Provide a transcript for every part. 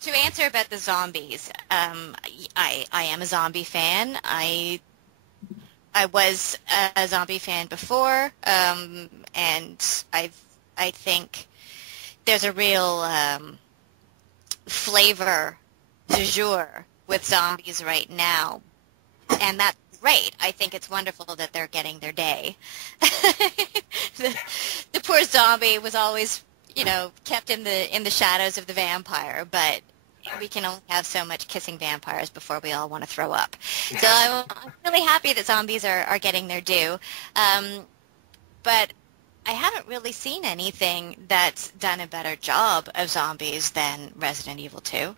To answer about the zombies, I am a zombie fan. I was a zombie fan before, and I think there's a real flavor du jour with zombies right now, and that's great. I think it's wonderful that they're getting their day. The poor zombie was always, kept in the shadows of the vampire, but we can only have so much kissing vampires before we all want to throw up. So I'm really happy that zombies are getting their due. But I haven't really seen anything that's done a better job of zombies than Resident Evil 2.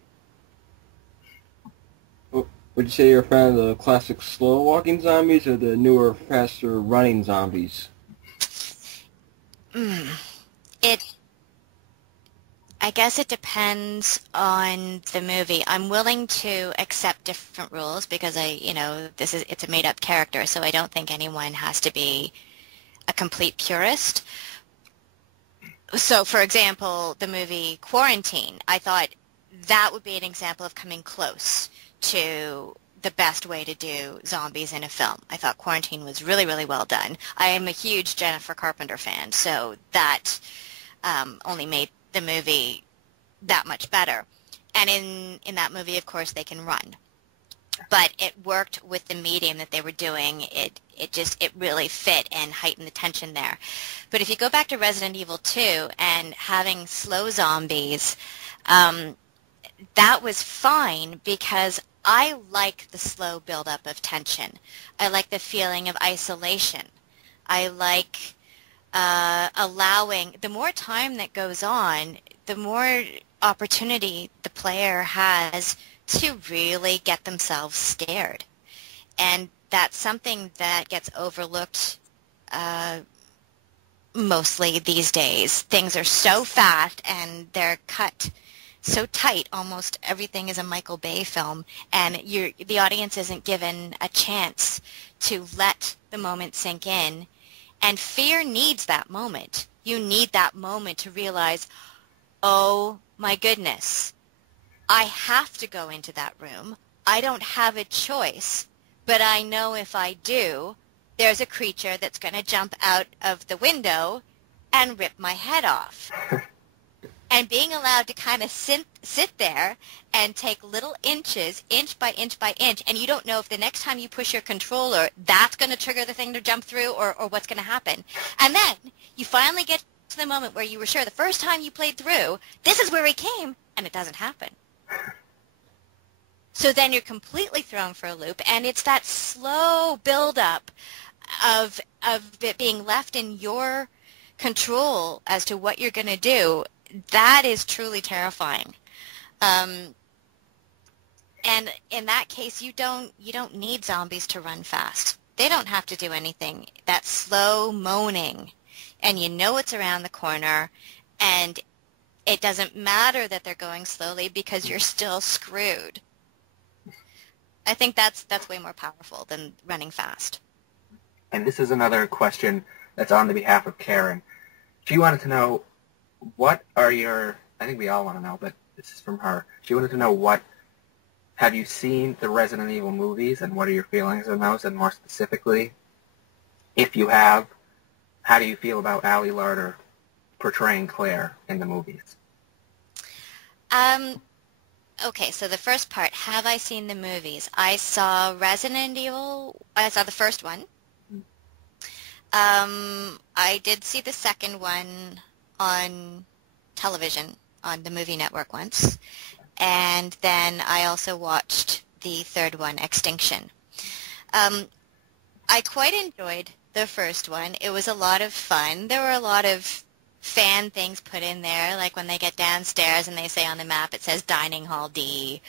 Would you say you're a fan of the classic slow-walking zombies or the newer, faster-running zombies? I guess it depends on the movie. I'm willing to accept different rules because it's a made-up character, so I don't think anyone has to be a complete purist. So, for example, the movie Quarantine, I thought that would be an example of coming close to the best way to do zombies in a film. I thought Quarantine was really, really well done. I am a huge Jennifer Carpenter fan, so that only made the movie that much better. And in that movie, of course, they can run. But it worked with the medium that they were doing. It really fit and heightened the tension there. But if you go back to Resident Evil 2 and having slow zombies, that was fine because I like the slow buildup of tension. I like the feeling of isolation. I like allowing, the more time that goes on, the more opportunity the player has to really get themselves scared. And that's something that gets overlooked mostly these days. Things are so fast and they're cut so tight, almost everything is a Michael Bay film, and the audience isn't given a chance to let the moment sink in. And fear needs that moment. You need that moment to realize, oh my goodness, I have to go into that room. I don't have a choice, but I know if I do, there's a creature that's going to jump out of the window and rip my head off. And being allowed to kind of sit there and take little inches, inch by inch by inch, and you don't know if the next time you push your controller, that's going to trigger the thing to jump through or what's going to happen. And then you finally get to the moment where you were sure the first time you played through, this is where he came, and it doesn't happen. So then you're completely thrown for a loop, and it's that slow buildup of it being left in your control as to what you're going to do. That is truly terrifying. And in that case, you don't need zombies to run fast. They don't have to do anything. That slow moaning, and you know it's around the corner, and it doesn't matter that they're going slowly because you're still screwed. I think that's way more powerful than running fast. And this is another question that's on the behalf of Karen. She wanted to know, what are your, I think we all want to know, but this is from her. She wanted to know, have you seen the Resident Evil movies, and what are your feelings on those? And more specifically, if you have, how do you feel about Ali Larter portraying Claire in the movies? Okay, so the first part, have I seen the movies? I saw Resident Evil, I saw the first one. I did see the second one on television, on the movie network once. And then I also watched the third one, Extinction. I quite enjoyed the first one. It was a lot of fun. There were a lot of fan things put in there, like when they get downstairs and they say on the map it says Dining Hall D,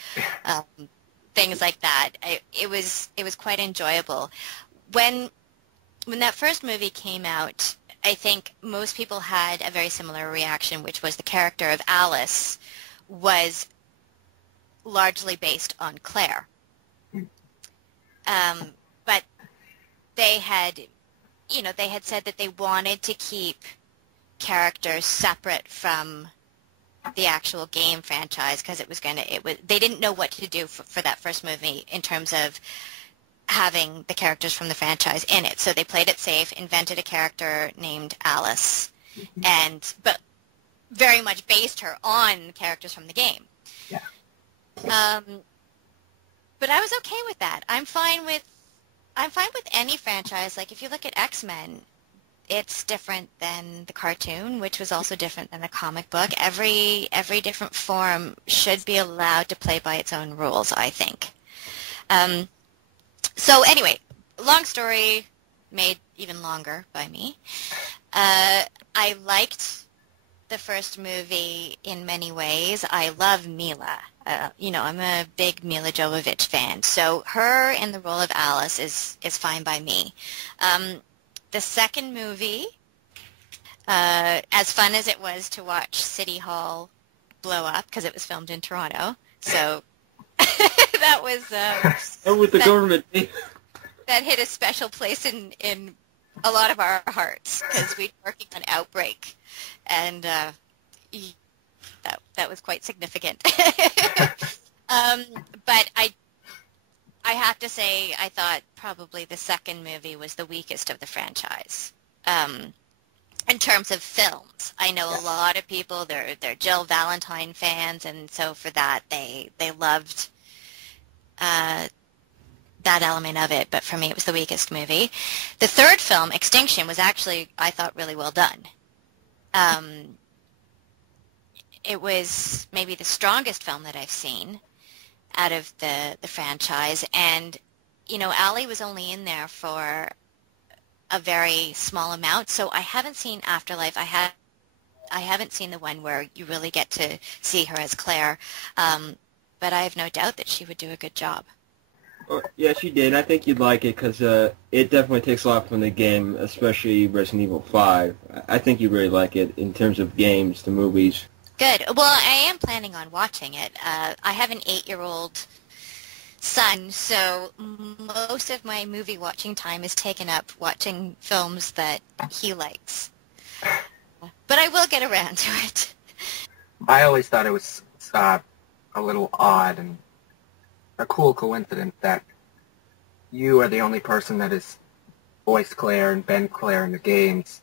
things like that. It was quite enjoyable. When that first movie came out, I think most people had a very similar reaction, which was the character of Alice was largely based on Claire. But they had said that they wanted to keep characters separate from the actual game franchise because they didn't know what to do for that first movie in terms of having the characters from the franchise in it. So they played it safe, invented a character named Alice, but very much based her on characters from the game. Yeah. But I was okay with that. I'm fine with any franchise. Like if you look at X-Men, it's different than the cartoon, which was also different than the comic book. Every different form should be allowed to play by its own rules, I think. So anyway, long story made even longer by me. I liked the first movie in many ways. I love Mila. I'm a big Mila Jovovich fan. So her in the role of Alice is fine by me. The second movie, as fun as it was to watch City Hall blow up because it was filmed in Toronto, so that was with the government. That hit a special place in a lot of our hearts because we were working on Outbreak, and that was quite significant. But I have to say I thought probably the second movie was the weakest of the franchise. In terms of films, I know a lot of people, they're Jill Valentine fans, and so for that they loved that element of it, but for me it was the weakest movie. The third film, Extinction, was actually, I thought, really well done. It was maybe the strongest film that I've seen out of the franchise, and Allie was only in there for a very small amount, so I haven't seen Afterlife. I haven't seen the one where you really get to see her as Claire, but I have no doubt that she would do a good job. Yeah, she did. I think you'd like it because it definitely takes a lot from the game, especially Resident Evil 5. I think you'd really like it in terms of games, the movies. Good. Well, I am planning on watching it. I have an 8-year-old son, so most of my movie watching time is taken up watching films that he likes. But I will get around to it. I always thought it was a little odd and a cool coincidence that you are the only person that has voiced Claire and been Claire in the games,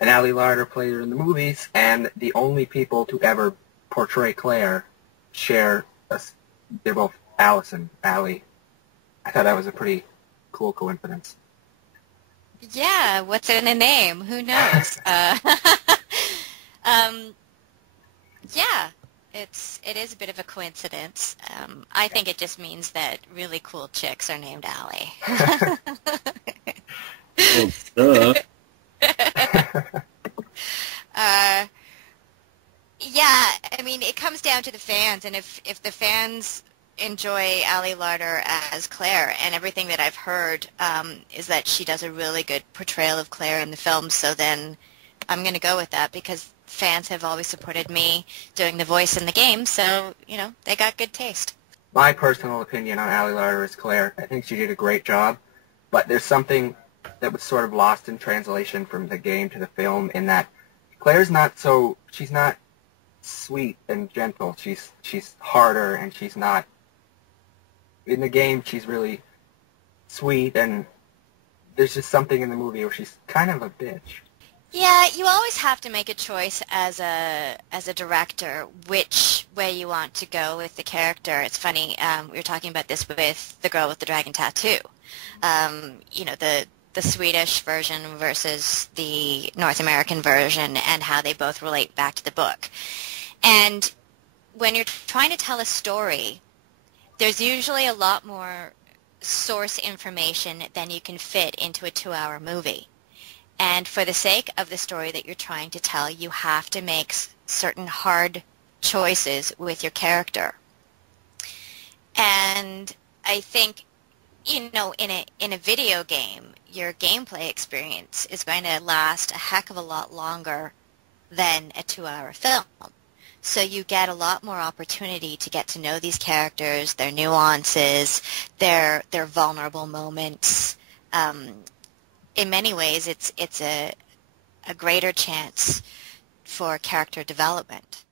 and Allie Larder played her in the movies, and the only people to ever portray Claire they're both Alice and Allie. I thought that was a pretty cool coincidence. Yeah, what's in a name? Who knows? Yeah. It is a bit of a coincidence. I think it just means that really cool chicks are named Allie. Well, yeah, I mean, it comes down to the fans, and if the fans enjoy Allie Larder as Claire, and everything that I've heard is that she does a really good portrayal of Claire in the film, so then I'm going to go with that because fans have always supported me doing the voice in the game, so, they got good taste. My personal opinion on Allie Larder as Claire, I think she did a great job, but there's something that was sort of lost in translation from the game to the film in that Claire's she's not sweet and gentle. She's harder, and she's not, in the game she's really sweet, and there's just something in the movie where she's kind of a bitch. Yeah, you always have to make a choice as a director which way you want to go with the character. It's funny, we were talking about this with the girl with the dragon tattoo. The Swedish version versus the North American version and how they both relate back to the book. And when you're trying to tell a story, there's usually a lot more source information than you can fit into a 2-hour movie. And for the sake of the story that you're trying to tell, you have to make certain hard choices with your character. And I think, in a video game, your gameplay experience is going to last a heck of a lot longer than a 2-hour film. So you get a lot more opportunity to get to know these characters, their nuances, their vulnerable moments. In many ways, it's a greater chance for character development.